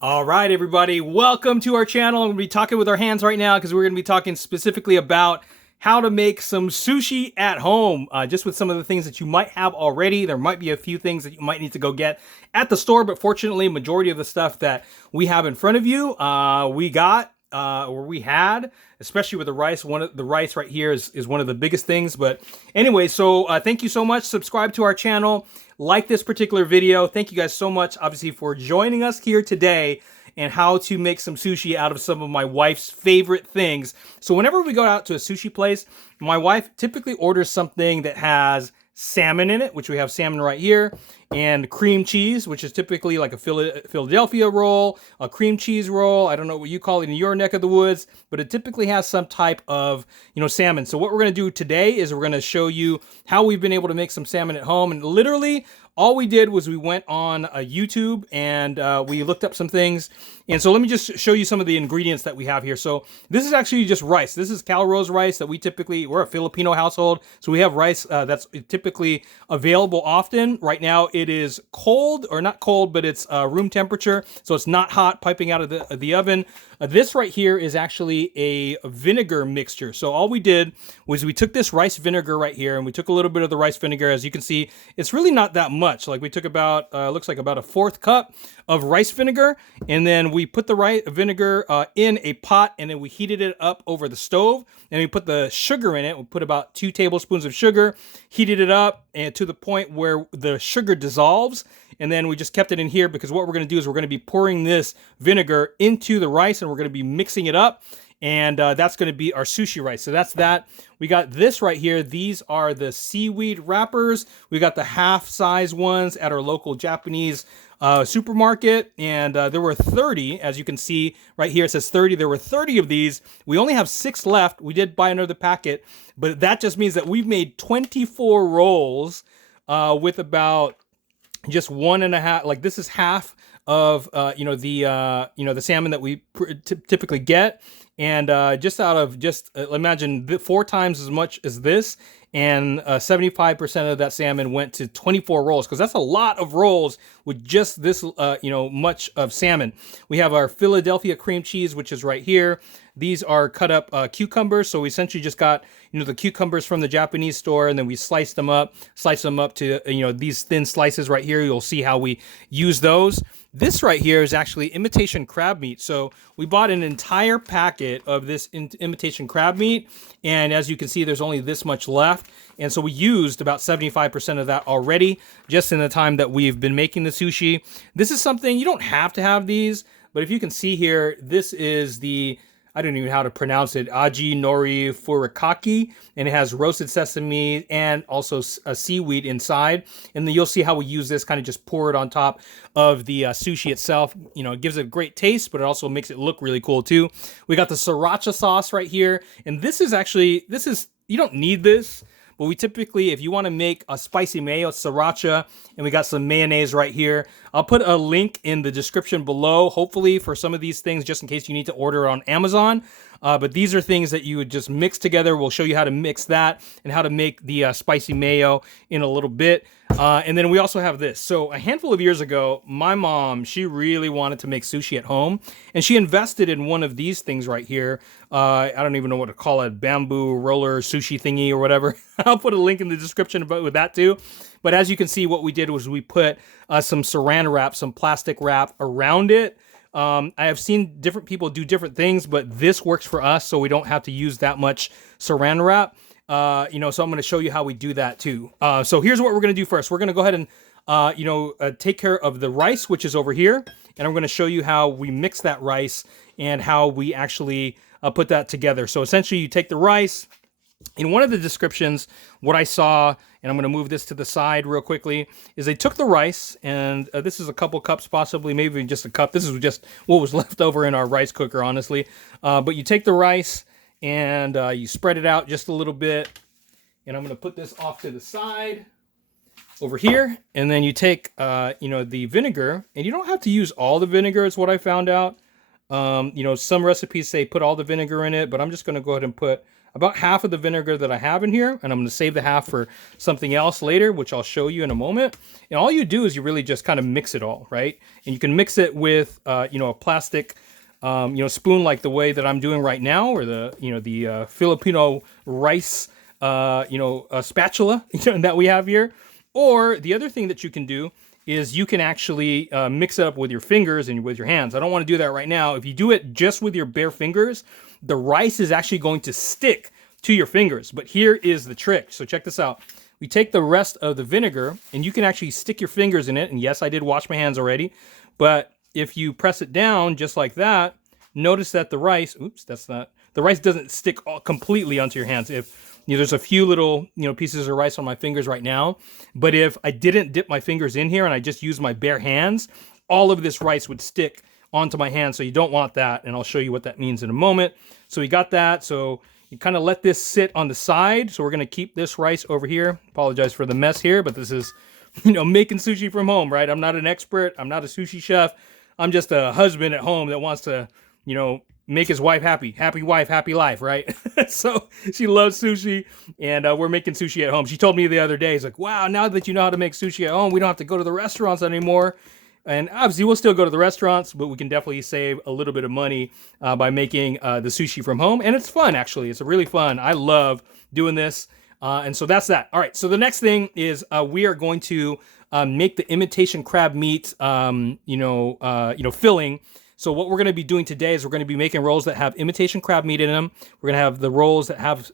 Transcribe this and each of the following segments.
All right, everybody, welcome to our channel. I'm going to be talking with our hands right now because we're going to be talking specifically about how to make some sushi at home, just with some of the things that you might have already. There might be a few things that you might need to go get at the store, but fortunately, majority of the stuff that we have in front of you, we got or we had, especially with the rice. One of the rice right here is one of the biggest things. But anyway, so thank you so much. Subscribe to our channel. Like this particular video. Thank you guys so much, obviously, for joining us here today and how to make some sushi out of some of my wife's favorite things. So whenever we go out to a sushi place, my wife typically orders something that has salmon in it, which we have salmon right here, and cream cheese, which is typically like a Philadelphia roll, a cream cheese roll. I don't know what you call it in your neck of the woods, but it typically has some type of, salmon. So what we're going to do today is we're going to show you how we've been able to make some salmon at home. And literally all we did was we went on YouTube and we looked up some things. And so let me just show you some of the ingredients that we have here. So this is actually just rice. This is Calrose rice that we're a Filipino household. So we have rice that's typically available often. Right now it is cold, or not cold, but it's room temperature. So it's not hot piping out of the oven. This right here is actually a vinegar mixture. So all we did was we took this rice vinegar right here and we took a little bit of the rice vinegar. As you can see, it's really not that much. Like we took about, looks like about a 1/4 cup of rice vinegar. And then we put the rice vinegar in a pot and then we heated it up over the stove. And we put the sugar in it. We put about 2 tablespoons of sugar, heated it up and to the point where the sugar dissolves. And then we just kept it in here because what we're going to do is we're going to be pouring this vinegar into the rice and we're going to be mixing it up. And that's going to be our sushi rice. So that's that. We got this right here. These are the seaweed wrappers. We got the half size ones at our local Japanese supermarket. And there were 30, as you can see right here. It says 30. There were 30 of these. We only have 6 left. We did buy another packet, but that just means that we've made 24 rolls with about just 1.5. Like this is half of the salmon that we typically get. And just out of imagine 4 times as much as this, and 75% of that salmon went to 24 rolls, because that's a lot of rolls with just this much of salmon. We have our Philadelphia cream cheese, which is right here. These are cut up cucumbers, so we essentially just got the cucumbers from the Japanese store, and then we slice them up to these thin slices right here. You'll see how we use those. This right here is actually imitation crab meat. So we bought an entire packet of this imitation crab meat, and as you can see, there's only this much left. And so we used about 75% of that already just in the time that we've been making the sushi. This is something, you don't have to have these, but if you can see here, this is the, I don't even know how to pronounce it, Aji Nori Furikake, and it has roasted sesame and also a seaweed inside. And then you'll see how we use this, kind of just pour it on top of the sushi itself. It gives it a great taste, but it also makes it look really cool too. We got the Sriracha sauce right here, and this is you don't need this. But we typically, if you want to make a spicy mayo, sriracha, and we got some mayonnaise right here. I'll put a link in the description below, hopefully, for some of these things, just in case you need to order on Amazon. But these are things that you would just mix together. We'll show you how to mix that and how to make the spicy mayo in a little bit. And then we also have this. So a handful of years ago, my mom, she really wanted to make sushi at home, and she invested in one of these things right here. I don't even know what to call it, bamboo roller sushi thingy or whatever. I'll put a link in the description with that too. But as you can see, what we did was we put some saran wrap, some plastic wrap around it. I have seen different people do different things, but this works for us, so we don't have to use that much saran wrap. So I'm going to show you how we do that too. So here's what we're going to do first. We're going to go ahead and take care of the rice, which is over here. And I'm going to show you how we mix that rice and how we actually put that together. So essentially you take the rice. In one of the descriptions, what I saw, and I'm going to move this to the side real quickly, is they took the rice, and this is a couple cups, possibly, maybe just a cup. This is just what was left over in our rice cooker, honestly. But you take the rice, and you spread it out just a little bit. And I'm going to put this off to the side over here. And then you take, the vinegar, and you don't have to use all the vinegar, is what I found out. Some recipes say put all the vinegar in it, but I'm just going to go ahead and put about half of the vinegar that I have in here, and I'm going to save the half for something else later, which I'll show you in a moment. And all you do is you really just kind of mix it all, right? And you can mix it with, you know, a plastic, you know, spoon like the way that I'm doing right now, or the, you know, the Filipino rice, you know, spatula that we have here. Or the other thing that you can do is you can actually mix it up with your fingers and with your hands. I don't want to do that right now. If you do it just with your bare fingers, the rice is actually going to stick to your fingers. But here is the trick. So check this out. We take the rest of the vinegar, and you can actually stick your fingers in it. And yes, I did wash my hands already. But if you press it down just like that, notice that the rice, oops, that's not, the rice doesn't stick completely onto your hands. If you know, there's a few little, you know, pieces of rice on my fingers right now, but if I didn't dip my fingers in here and I just used my bare hands, all of this rice would stick onto my hands. So you don't want that, and I'll show you what that means in a moment. So we got that. So you kind of let this sit on the side. So we're going to keep this rice over here. Apologize for the mess here, but this is, you know, making sushi from home, right? I'm not an expert. I'm not a sushi chef. I'm just a husband at home that wants to, you know, make his wife happy. Happy wife, happy life, right? So she loves sushi, and we're making sushi at home. She told me the other day, it's like, wow, now that you know how to make sushi at home, we don't have to go to the restaurants anymore. And obviously, we'll still go to the restaurants, but we can definitely save a little bit of money by making the sushi from home. And it's fun, actually. It's really fun. I love doing this. And so that's that. All right, so the next thing is we are going to make the imitation crab meat, filling. So what we're going to be doing today is we're going to be making rolls that have imitation crab meat in them. We're going to have the rolls that have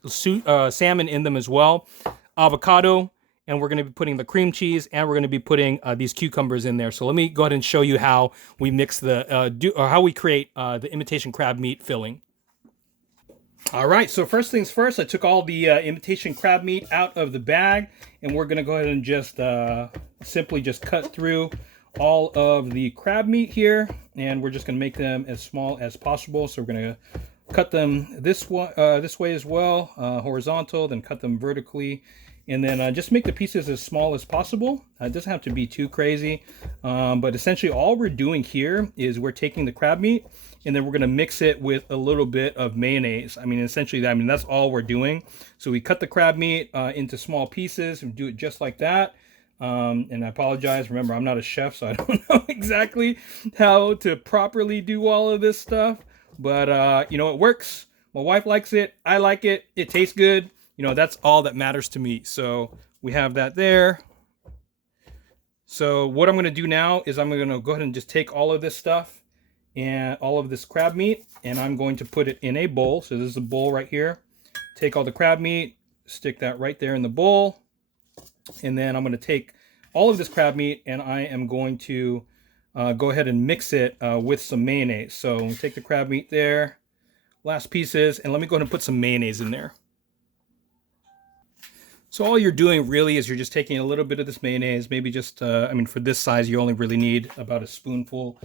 salmon in them as well, avocado, and we're going to be putting the cream cheese, and we're going to be putting these cucumbers in there. So let me go ahead and show you how we mix how we create the imitation crab meat filling. All right, so first things first, I took all the imitation crab meat out of the bag, and we're going to go ahead and just simply just cut through all of the crab meat here, and we're just going to make them as small as possible. So we're going to cut them this way as well, horizontal, then cut them vertically, and then just make the pieces as small as possible. It doesn't have to be too crazy, but essentially all we're doing here is we're taking the crab meat, and then we're going to mix it with a little bit of mayonnaise. I mean, essentially, that's all we're doing. So we cut the crab meat into small pieces and do it just like that. And I apologize. Remember, I'm not a chef, so I don't know exactly how to properly do all of this stuff. But, you know, it works. My wife likes it. I like it. It tastes good. You know, that's all that matters to me. So we have that there. So what I'm going to do now is I'm going to go ahead and just take all of this stuff and all of this crab meat, and I'm going to put it in a bowl. So this is a bowl right here. Take all the crab meat, stick that right there in the bowl. And then I'm going to take all of this crab meat, and I am going to go ahead and mix it with some mayonnaise. So take the crab meat there, last pieces, and let me go ahead and put some mayonnaise in there. So all you're doing really is you're just taking a little bit of this mayonnaise, maybe just, I mean, for this size, you only really need about a spoonful.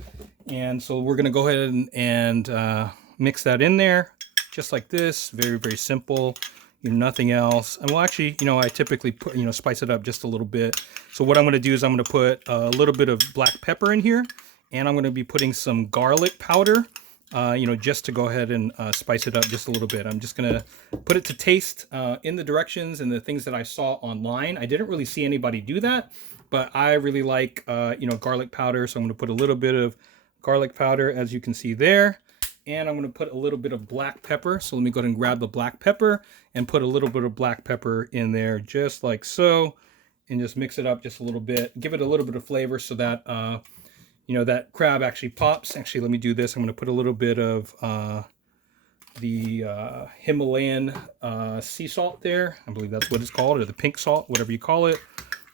And so we're going to go ahead and mix that in there, just like this. Very, very simple. You know, nothing else. And well, actually, you know, I typically put, you know, spice it up just a little bit. So what I'm going to do is I'm going to put a little bit of black pepper in here, and I'm going to be putting some garlic powder, you know, just to go ahead and spice it up just a little bit. I'm just going to put it to taste in the directions and the things that I saw online. I didn't really see anybody do that, but I really like, you know, garlic powder. So I'm going to put a little bit of garlic powder, as you can see there. And I'm going to put a little bit of black pepper. So let me go ahead and grab the black pepper and put a little bit of black pepper in there, just like so. And just mix it up just a little bit. Give it a little bit of flavor so that, you know, that crab actually pops. Actually, let me do this. I'm going to put a little bit of the Himalayan sea salt there. I believe that's what it's called, or the pink salt, whatever you call it.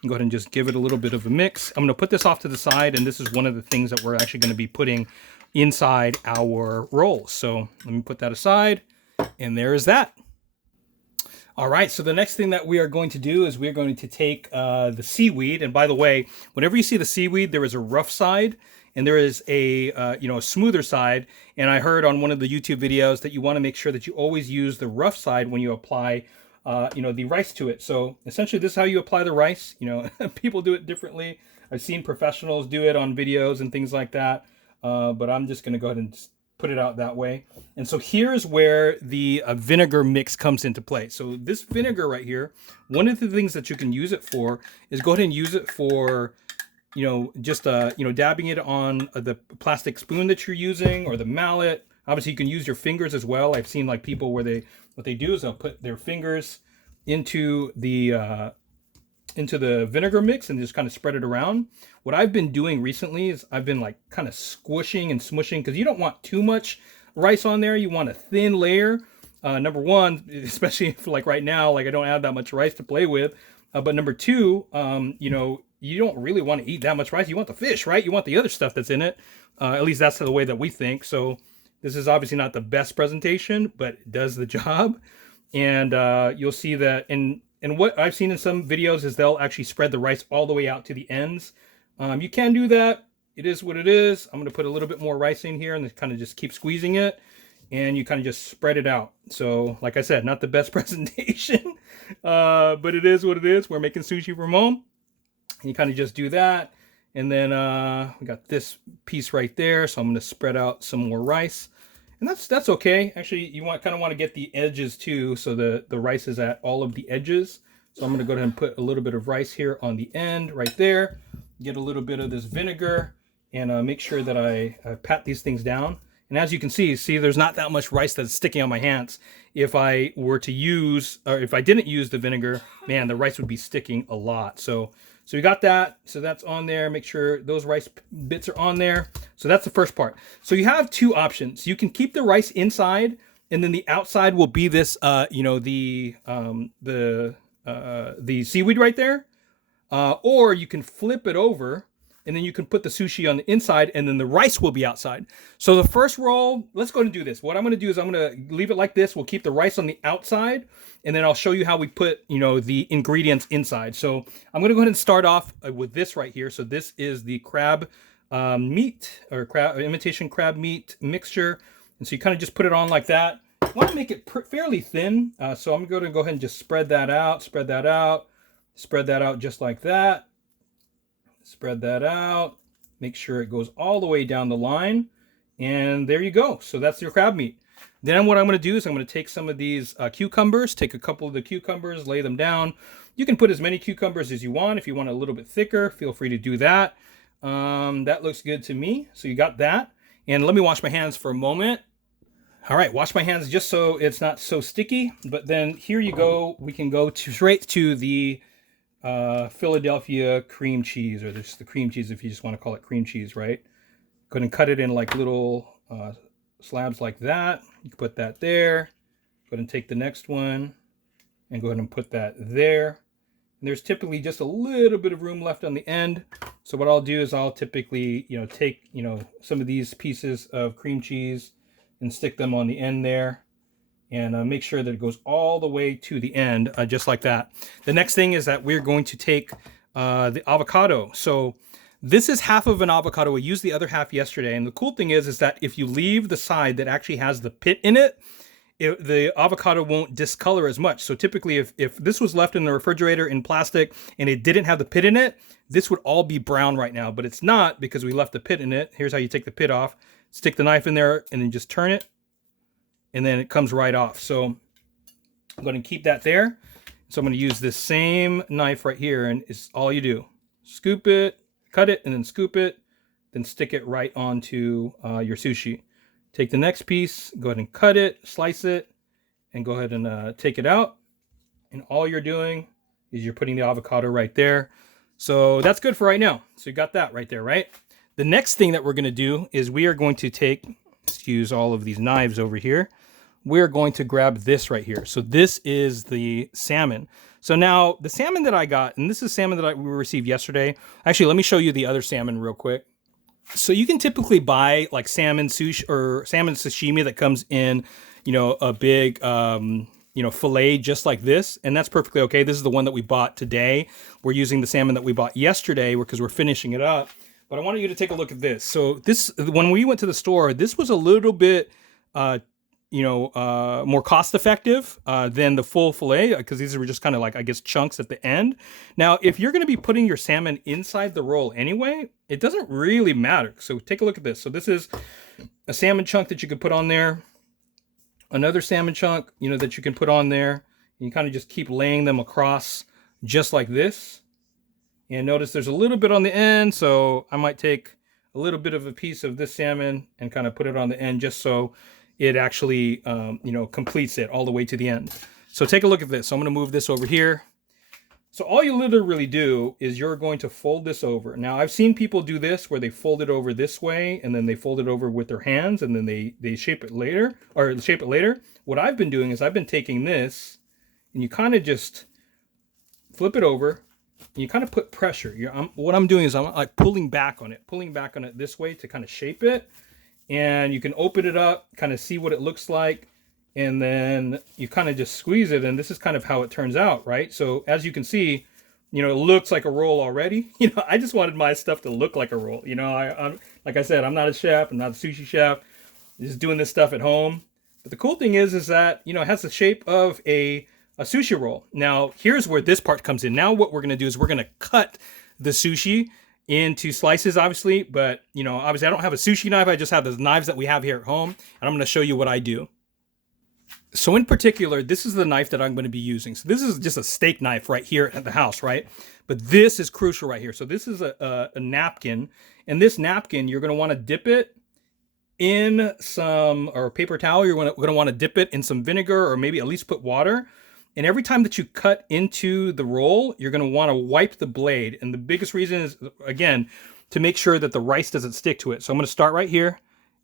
Go ahead and just give it a little bit of a mix. I'm going to put this off to the side, and this is one of the things that we're actually going to be putting inside our rolls. So let me put that aside, and there is that. All right, so the next thing that we are going to do is we're going to take the seaweed. And by the way, whenever you see the seaweed, there is a rough side and there is a you know, a smoother side. And I heard on one of the YouTube videos that you want to make sure that you always use the rough side when you apply you know, the rice to it. So essentially this is how you apply the rice. You know, people do it differently. I've seen professionals do it on videos and things like that. But I'm just going to go ahead and put it out that way. And so here's where the vinegar mix comes into play. So this vinegar right here, one of the things that you can use it for is go ahead and use it for, just dabbing it on the plastic spoon that you're using or the mallet. Obviously you can use your fingers as well. I've seen like people where what they do is they'll put their fingers into the vinegar mix and just kind of spread it around. What I've been doing recently is I've been like kind of squishing and smushing, because you don't want too much rice on there. You want a thin layer. Number one, especially if like right now, like I don't have that much rice to play with. But number two, you don't really want to eat that much rice. You want the fish, right? You want the other stuff that's in it. At least that's the way that we think. So this is obviously not the best presentation, but it does the job. And you'll see that. And what I've seen in some videos is they'll actually spread the rice all the way out to the ends. You can do that. It is what it is. I'm going to put a little bit more rice in here and kind of just keep squeezing it. And you kind of just spread it out. So, like I said, not the best presentation, but it is what it is. We're making sushi from home. And you kind of just do that. And then we got this piece right there. So I'm going to spread out some more rice. And that's okay. Actually, you kind of want to get the edges too, so the rice is at all of the edges. So I'm going to go ahead and put a little bit of rice here on the end right there. Get a little bit of this vinegar and make sure that I pat these things down. And as you can see, there's not that much rice that's sticking on my hands. If I were to use, or if I didn't use the vinegar, man, the rice would be sticking a lot. So we got that. So that's on there. Make sure those rice bits are on there. So that's the first part. So you have two options. You can keep the rice inside, and then the outside will be this, the seaweed right there. Or you can flip it over, and then you can put the sushi on the inside, and then the rice will be outside. So the first roll, let's go ahead and do this. What I'm going to do is I'm going to leave it like this. We'll keep the rice on the outside, and then I'll show you how we put, the ingredients inside. So I'm going to go ahead and start off with this right here. So this is the crab meat, or imitation crab meat mixture. And so you kind of just put it on like that. You want to make it fairly thin. So I'm going to go ahead and just spread that out, spread that out just like that. Spread that out. Make sure it goes all the way down the line. And there you go. So that's your crab meat. Then what I'm going to do is I'm going to take some of these cucumbers, take a couple of the cucumbers, lay them down. You can put as many cucumbers as you want. If you want a little bit thicker, feel free to do that. That looks good to me. So you got that. And let me wash my hands for a moment. All right, wash my hands just so it's not so sticky. But then here you go. We can go straight to the Philadelphia cream cheese, or just the cream cheese if you just want to call it cream cheese, right? Go ahead and cut it in like little slabs like that. You can put that there. Go ahead and take the next one and go ahead and put that there. And there's typically just a little bit of room left on the end. So what I'll do is I'll typically, take, some of these pieces of cream cheese and stick them on the end there. And make sure that it goes all the way to the end, just like that. The next thing is that we're going to take the avocado. So this is half of an avocado. We used the other half yesterday. And the cool thing is that if you leave the side that actually has the pit in it, the avocado won't discolor as much. So typically if this was left in the refrigerator in plastic and it didn't have the pit in it, this would all be brown right now. But it's not, because we left the pit in it. Here's how you take the pit off. Stick the knife in there and then just turn it. And then it comes right off. So I'm going to keep that there. So I'm going to use this same knife right here, and it's all you do. Scoop it, cut it, and then scoop it, then stick it right onto your sushi. Take the next piece, go ahead and cut it, slice it, and go ahead and take it out. And all you're doing is you're putting the avocado right there. So that's good for right now. So you got that right there, right? The next thing that we're going to do is we are going to take, excuse all of these knives over here. We're going to grab this right here. So this is the salmon. So now the salmon that I got, and this is salmon that we received yesterday. Actually, let me show you the other salmon real quick. So you can typically buy like salmon sushi or salmon sashimi that comes in, a big, fillet just like this. And that's perfectly okay. This is the one that we bought today. We're using the salmon that we bought yesterday because we're finishing it up. But I wanted you to take a look at this. So this, when we went to the store, this was a little bit, more cost effective than the full fillet, because these were just kind of like, I guess, chunks at the end. Now, if you're going to be putting your salmon inside the roll anyway, it doesn't really matter. So take a look at this. So this is a salmon chunk that you could put on there, another salmon chunk, that you can put on there. And you kind of just keep laying them across just like this. And notice there's a little bit on the end, so I might take a little bit of a piece of this salmon and kind of put it on the end just so it actually, completes it all the way to the end. So take a look at this. So I'm going to move this over here. So all you literally do is you're going to fold this over. Now, I've seen people do this where they fold it over this way and then they fold it over with their hands and then they shape it later. What I've been doing is I've been taking this and you kind of just flip it over. And you kind of put pressure. What I'm doing is I'm like pulling back on it this way to kind of shape it. And you can open it up, kind of see what it looks like. And then you kind of just squeeze it. And this is kind of how it turns out, right? So as you can see, it looks like a roll already. I just wanted my stuff to look like a roll. I'm like I said, I'm not a chef. I'm not a sushi chef. I'm just doing this stuff at home. But the cool thing is that, it has the shape of a sushi roll. Now, here's where this part comes in. Now what we're going to do is we're going to cut the sushi into slices, obviously. But, obviously I don't have a sushi knife. I just have the knives that we have here at home. And I'm going to show you what I do. So in particular, this is the knife that I'm going to be using. So this is just a steak knife right here at the house, right? But this is crucial right here. So this is a napkin. And this napkin, you're going to want to dip it in or a paper towel. You're going to want to dip it in some vinegar or maybe at least put water. And every time that you cut into the roll, you're going to want to wipe the blade. And the biggest reason is, again, to make sure that the rice doesn't stick to it. So I'm going to start right here.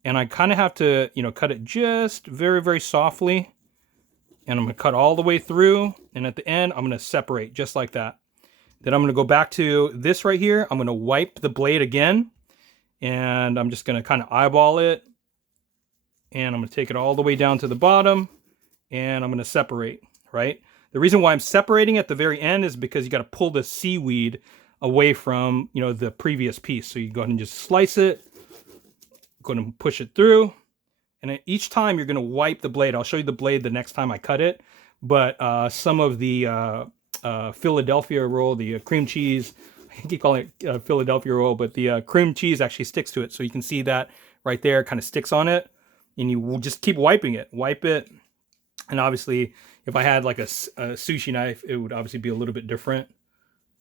And I kind of have to, cut it just very, very softly. And I'm going to cut all the way through. And at the end, I'm going to separate just like that. Then I'm going to go back to this right here. I'm going to wipe the blade again. And I'm just going to kind of eyeball it. And I'm going to take it all the way down to the bottom. And I'm going to separate. Right? The reason why I'm separating at the very end is because you got to pull the seaweed away from, the previous piece. So you go ahead and just slice it, go ahead and push it through. And each time you're going to wipe the blade. I'll show you the blade the next time I cut it. But some of the Philadelphia roll, the cream cheese, I keep calling it Philadelphia roll, but the cream cheese actually sticks to it. So you can see that right there, kind of sticks on it. And you will just keep wiping it. Wipe it. And obviously, if I had like a sushi knife, it would obviously be a little bit different.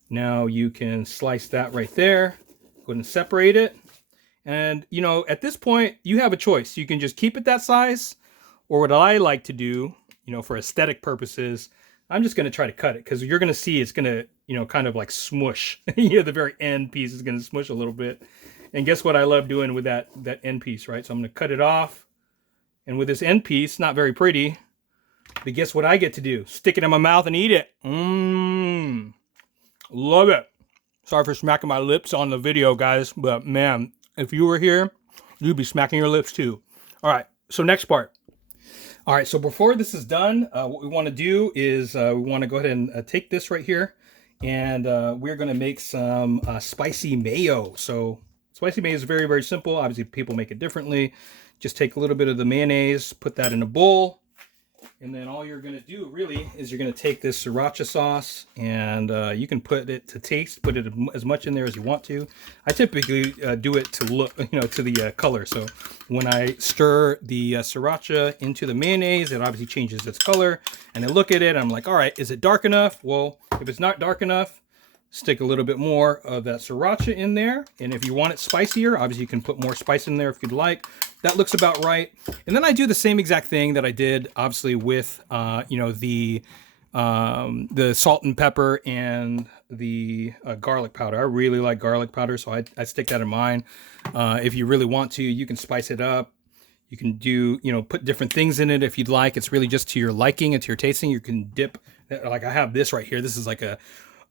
Now you can slice that right there. Go ahead and separate it. And, at this point, you have a choice. You can just keep it that size. Or what I like to do, for aesthetic purposes, I'm just going to try to cut it. Because you're going to see it's going to, kind of like smush. The very end piece is going to smush a little bit. And guess what I love doing with that end piece, right? So I'm going to cut it off. And with this end piece, not very pretty. But guess what I get to do? Stick it in my mouth and eat it. Love it. Sorry for smacking my lips on the video, guys. But man, if you were here, you'd be smacking your lips too. All right, so next part. All right, so before this is done, what we want to do is we want to go ahead and take this right here. And we're going to make some spicy mayo. So spicy mayo is very, very simple. Obviously, people make it differently. Just take a little bit of the mayonnaise, put that in a bowl. And then all you're going to do really is you're going to take this Sriracha sauce and you can put it to taste, put it as much in there as you want to. I typically do it to look, to the color. So when I stir the Sriracha into the mayonnaise, it obviously changes its color. And I look at it, I'm like, all right, is it dark enough? Well, if it's not dark enough, stick a little bit more of that Sriracha in there. And if you want it spicier, obviously you can put more spice in there if you'd like. That looks about right. And then I do the same exact thing that I did, obviously, with, the salt and pepper and the garlic powder. I really like garlic powder, so I stick that in mine. If you really want to, you can spice it up. You can do, put different things in it if you'd like. It's really just to your liking and to your tasting. You can dip, like I have this right here. This is like a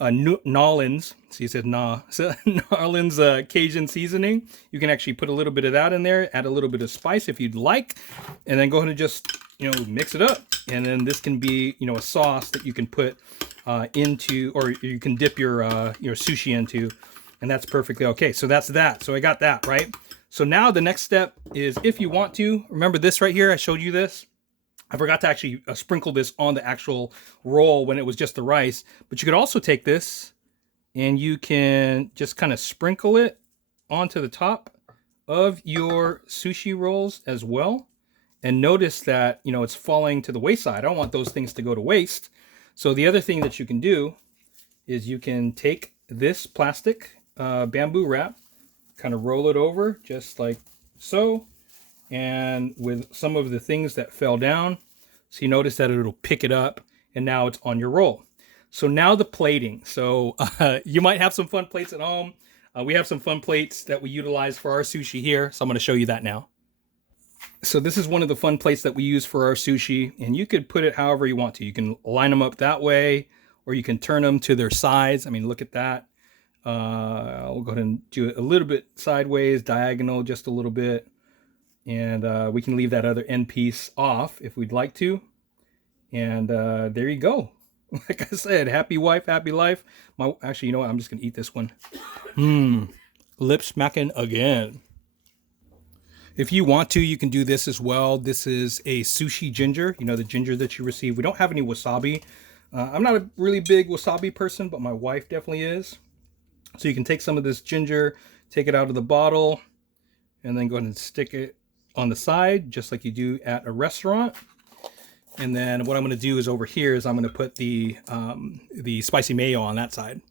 Nolans, so you said nah, so Nolans Cajun seasoning. You can actually put a little bit of that in there, add a little bit of spice if you'd like, and then go ahead and just, mix it up. And then this can be, a sauce that you can put into, or you can dip your sushi into, and that's perfectly okay. So that's that. So I got that, right? So now the next step is, if you want to, remember this right here, I showed you this. I forgot to actually sprinkle this on the actual roll when it was just the rice. But you could also take this and you can just kind of sprinkle it onto the top of your sushi rolls as well. And notice that, you know, it's falling to the wayside. I don't want those things to go to waste. So the other thing that you can do is you can take this plastic bamboo wrap, kind of roll it over just like so. And with some of the things that fell down, so you notice that it'll pick it up and now it's on your roll. So now the plating. So you might have some fun plates at home. We have some fun plates that we utilize for our sushi here. So I'm going to show you that now. So this is one of the fun plates that we use for our sushi, and you could put it however you want to. You can line them up that way, or you can turn them to their sides. I mean, look at that. I'll go ahead and do it a little bit sideways, diagonal, just a little bit. And we can leave that other end piece off if we'd like to. And there you go. Like I said, happy wife, happy life. Actually, you know what? I'm just going to eat this one. Lip smacking again. If you want to, you can do this as well. This is a sushi ginger, you know, the ginger that you receive. We don't have any wasabi. I'm not a really big wasabi person, but my wife definitely is. So you can take some of this ginger, take it out of the bottle, and then go ahead and stick it on the side, just like you do at a restaurant. And then what I'm going to do is over here is I'm going to put the spicy mayo on that side.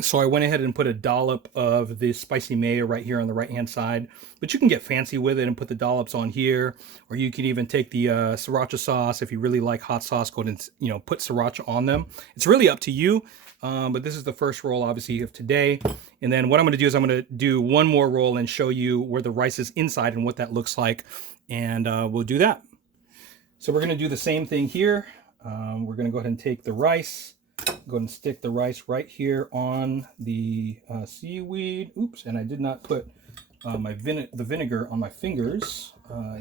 So I went ahead and put a dollop of this spicy mayo right here on the right hand side, but you can get fancy with it and put the dollops on here, or you can even take the sriracha sauce. If you really like hot sauce, go ahead and, you know, put sriracha on them. It's really up to you, but this is the first roll obviously of today. And then what I'm going to do is I'm going to do one more roll and show you where the rice is inside and what that looks like, and we'll do that. So we're going to do the same thing here. We're going to go ahead and take the rice, go ahead and stick the rice right here on the seaweed. Oops, and I did not put the vinegar on my fingers,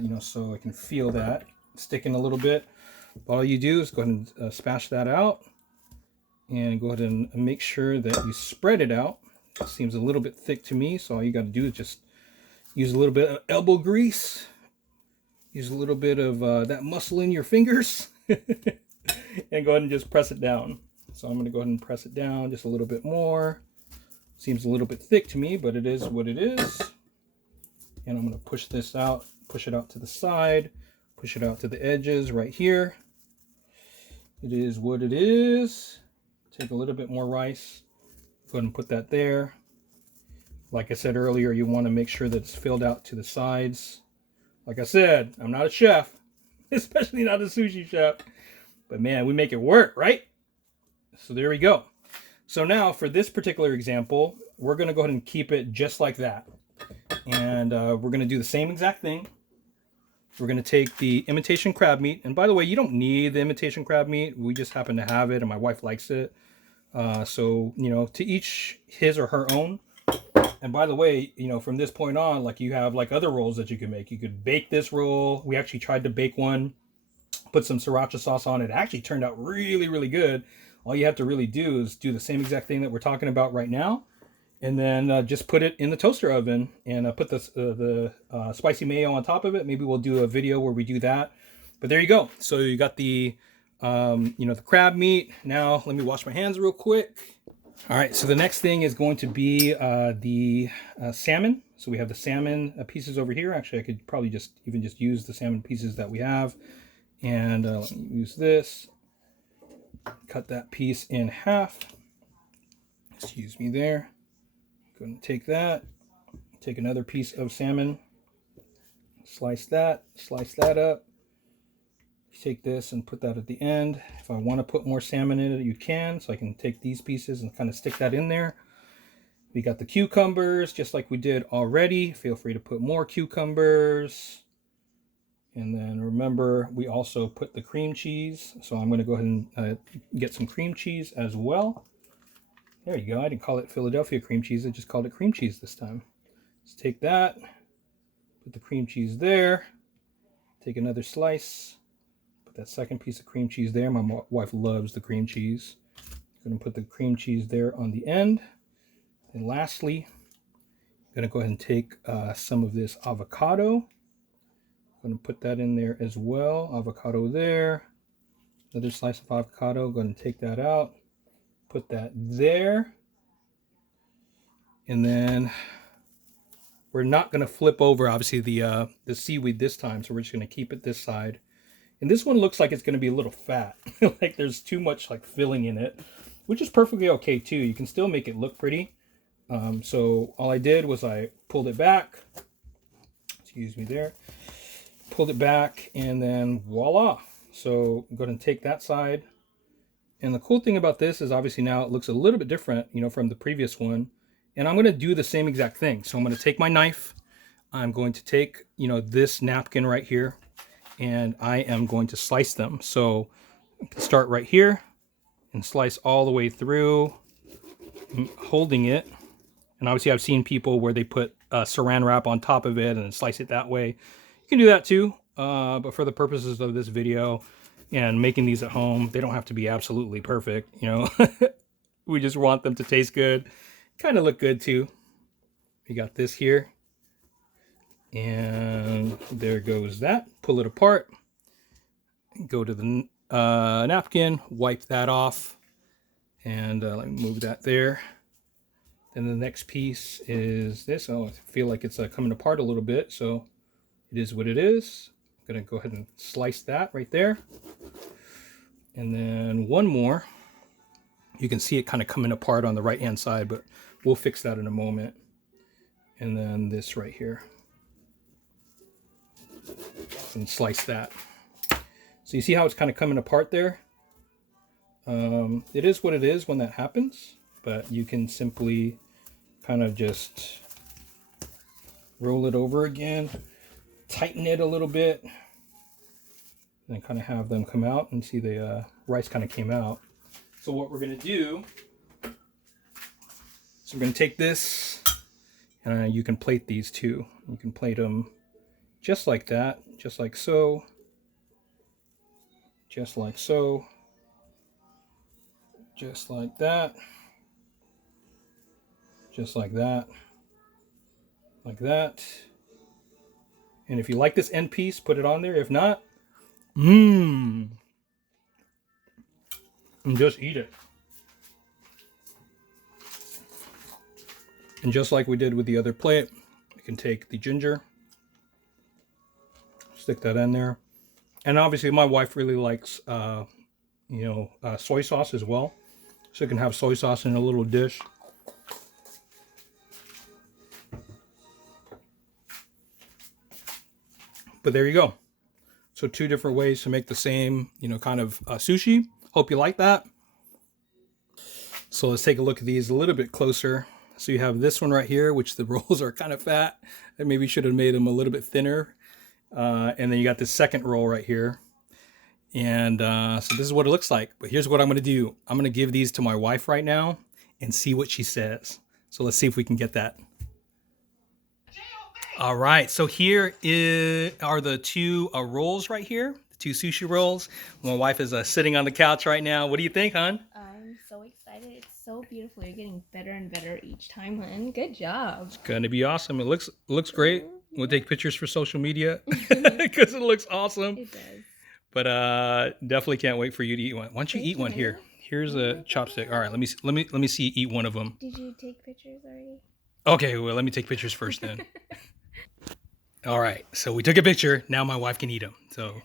you know, so I can feel that sticking a little bit. All you do is go ahead and spash that out and go ahead and make sure that you spread it out. It seems a little bit thick to me, so all you got to do is just use a little bit of elbow grease. Use a little bit of that muscle in your fingers and go ahead and just press it down. So I'm going to go ahead and press it down just a little bit more. Seems a little bit thick to me, but it is what it is. And I'm going to push this out, push it out to the side, push it out to the edges right here. It is what it is. Take a little bit more rice. Go ahead and put that there. Like I said earlier, you want to make sure that it's filled out to the sides. Like I said, I'm not a chef, especially not a sushi chef, but man, we make it work, right? So there we go. So now for this particular example, we're going to go ahead and keep it just like that. And we're going to do the same exact thing. We're going to take the imitation crab meat. And by the way, you don't need the imitation crab meat. We just happen to have it and my wife likes it. So, you know, to each his or her own. And by the way, you know, from this point on, like you have like other rolls that you can make. You could bake this roll. We actually tried to bake one, put some sriracha sauce on it. It actually turned out really, really good. All you have to really do is do the same exact thing that we're talking about right now. And then just put it in the toaster oven and put the spicy mayo on top of it. Maybe we'll do a video where we do that. But there you go. So you got the, you know, the crab meat. Now let me wash my hands real quick. All right, so the next thing is going to be the salmon. So we have the salmon pieces over here. Actually, I could probably just use the salmon pieces that we have. And let me use this. Cut that piece in half. Excuse me there. Go ahead and take that. Take another piece of salmon. Slice that up. Take this and put that at the end. If I want to put more salmon in it, you can. So I can take these pieces and kind of stick that in there. We got the cucumbers, just like we did already. Feel free to put more cucumbers. And then remember, we also put the cream cheese. So I'm going to go ahead and get some cream cheese as well. There you go. I didn't call it Philadelphia cream cheese. I just called it cream cheese this time. Let's take that. Put the cream cheese there. Take another slice. Put that second piece of cream cheese there. My wife loves the cream cheese. I'm going to put the cream cheese there on the end. And lastly, I'm going to go ahead and take some of this avocado. Going to put that in there as well. Avocado there. Another slice of avocado. Going to take that out. Put that there. And then we're not going to flip over, obviously, the seaweed this time. So we're just going to keep it this side. And this one looks like it's going to be a little fat. Like there's too much like filling in it, which is perfectly okay too. You can still make it look pretty. So all I did was I pulled it back. Excuse me there. Pulled it back and then voila. So I'm going to take that side. And the cool thing about this is obviously now it looks a little bit different, you know, from the previous one. And I'm going to do the same exact thing. So I'm going to take my knife. I'm going to take, you know, this napkin right here. And I am going to slice them. So I can start right here and slice all the way through, holding it. And obviously I've seen people where they put saran wrap on top of it and slice it that way. You can do that too. But for the purposes of this video and making these at home, they don't have to be absolutely perfect, you know. We just want them to taste good. Kind of look good too. We got this here. And there goes that. Pull it apart. Go to the napkin. Wipe that off. And let me move that there. Then the next piece is this. Oh, I feel like it's coming apart a little bit. So it is what it is. I'm going to go ahead and slice that right there. And then one more. You can see it kind of coming apart on the right hand side, but we'll fix that in a moment. And then this right here. And slice that. So you see how it's kind of coming apart there? It is what it is when that happens, but you can simply kind of just roll it over again, tighten it a little bit, and kind of have them come out, and see the rice kind of came out. So what we're going to do, so we're going to take this, and you can plate these too. You can plate them just like that, just like so, just like so, just like that, just like that, like that. And if you like this end piece, put it on there. If not, and just eat it. And just like we did with the other plate, you can take the ginger, stick that in there. And obviously my wife really likes, soy sauce as well. So you can have soy sauce in a little dish. But there you go. So 2 different ways to make the same, kind of sushi. Hope you like that. So let's take a look at these a little bit closer. So you have this one right here, which the rolls are kind of fat. I maybe should have made them a little bit thinner. And then you got this second roll right here. And so this is what it looks like. But here's what I'm going to do. I'm going to give these to my wife right now and see what she says. So let's see if we can get that. All right. So here are the 2 rolls right here. The 2 sushi rolls. My wife is sitting on the couch right now. What do you think, hon? I'm so excited. It's so beautiful. You're getting better and better each time, hon. Good job. It's going to be awesome. It looks great. We'll take pictures for social media because it looks awesome. It does. But definitely can't wait for you to eat one. Why don't you eat one here? Here's a chopstick. All right, let me see you eat one of them. Did you take pictures already? Okay, well let me take pictures first then. All right, so we took a picture. Now my wife can eat them. So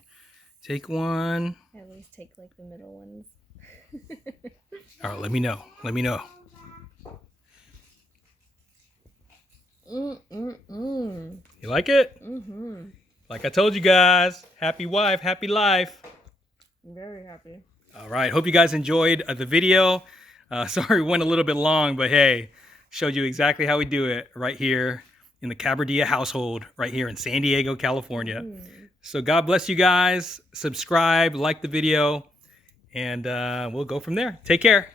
take one. I always take like the middle ones. All right, let me know. Let me know. You like it? Mm-hmm. Like I told you guys, happy wife, happy life. I'm very happy. All right, hope you guys enjoyed the video. Sorry, we went a little bit long, but hey, showed you exactly how we do it right here in the Cabardilla household, right here in San Diego, California. So God bless you guys. Subscribe, like the video, and we'll go from there. Take care.